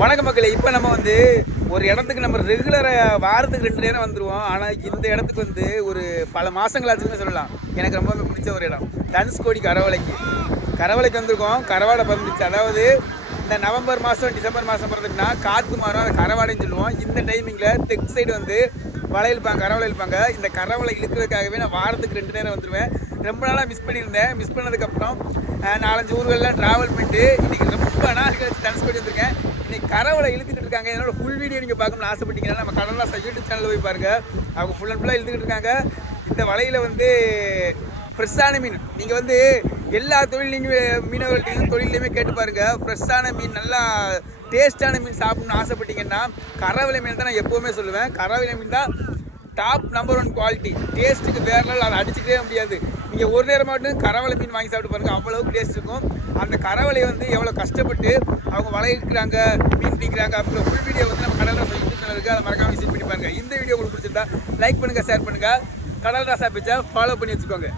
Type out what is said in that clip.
வணக்க மக்களே. இப்போ நம்ம வந்து ஒரு இடத்துக்கு நம்ம ரெகுலராக வாரத்துக்கு ரெண்டு நேரம் வந்துடுவோம் ஆனால் இந்த இடத்துக்கு வந்து ஒரு பல மாதங்களாச்சுன்னு சொல்லலாம். எனக்கு ரொம்பவே பிடிச்ச ஒரு இடம். தனுஷ்கோடி கரவலைக்கு கரவலைக்கு வந்திருக்கோம். கரவாடை பிறந்துச்சு. அதாவது இந்த நவம்பர் மாதம் டிசம்பர் மாதம் பிறந்துட்டுனா காற்று மாறும் அதை கரவாடைன்னு சொல்லுவோம். இந்த டைமிங்கில் தெற்கு சைடு வந்து வலை இழுப்பாங்க கரவலை இழுப்பாங்க இந்த கரவலை இழுக்கிறதுக்காகவே நான் வாரத்துக்கு ரெண்டு நேரம் வந்துடுவேன் ரொம்ப நாளாக மிஸ் பண்ணியிருந்தேன். மிஸ் பண்ணதுக்கப்புறம் நாலஞ்சு ஊர்கள்லாம் ட்ராவல் பண்ணிட்டு இன்றைக்கி ரொம்ப நாள் கழிச்சு தனுஷ்கோடி வந்திருக்கேன். இன்னைக்கு கரவலை இழுத்துட்டு இருக்காங்க. என்னோட ஃபுல் வீடியோ நீங்கள் பார்க்கணும்னு ஆசைப்பட்டீங்கன்னா நம்ம கடலாசா யூடியூப் சேனலில் போய் பாருங்கள் அவங்க ஃபுல் அண்ட் ஃபுல்லாக இழுத்துக்கிட்டு இருக்காங்க. இந்த வலையில் வந்து ஃப்ரெஷ்ஷான மீன். நீங்கள் வந்து எல்லா தொழிலையும் மீனவர்கள்ட்டையும் தொழிலையுமே கேட்டு பாருங்க. ஃப்ரெஷ்ஷான மீன் நல்லா டேஸ்டான மீன் சாப்பிட்ணும்னு ஆசைப்பட்டீங்கன்னா கரவலை மீன் தான் நான் எப்போவுமே சொல்லுவேன். கரவலை மீன் தான் டாப் நம்பர் ஒன் குவாலிட்டி டேஸ்ட்டுக்கு வேற லெவல் அதை அடிச்சுக்கவே முடியாது. நீங்கள் ஒரு நேரம் மட்டும் கரவலை மீன் வாங்கி சாப்பிட்டு பாருங்க. அவ்வளவுக்கு டேஸ்ட் இருக்கும். அந்த கரவலை வந்து எவ்வளோ கஷ்டப்பட்டு அவங்க வலை இருக்கிறாங்க மீன் பிடிக்கிறாங்க அப்படிங்கிற ஃபுல் வீடியோ வந்து நம்ம கடலில் சொல்லி இருக்குது அதை மறக்காமல் விசிட் பண்ணி பாருங்கள் இந்த வீடியோ உங்களுக்கு பிடிச்சிருந்தா லைக் பண்ணுங்கள் ஷேர் பண்ணுங்க. கடல் ராசா பிச்சை ஃபாலோ பண்ணி வச்சுக்கோங்க.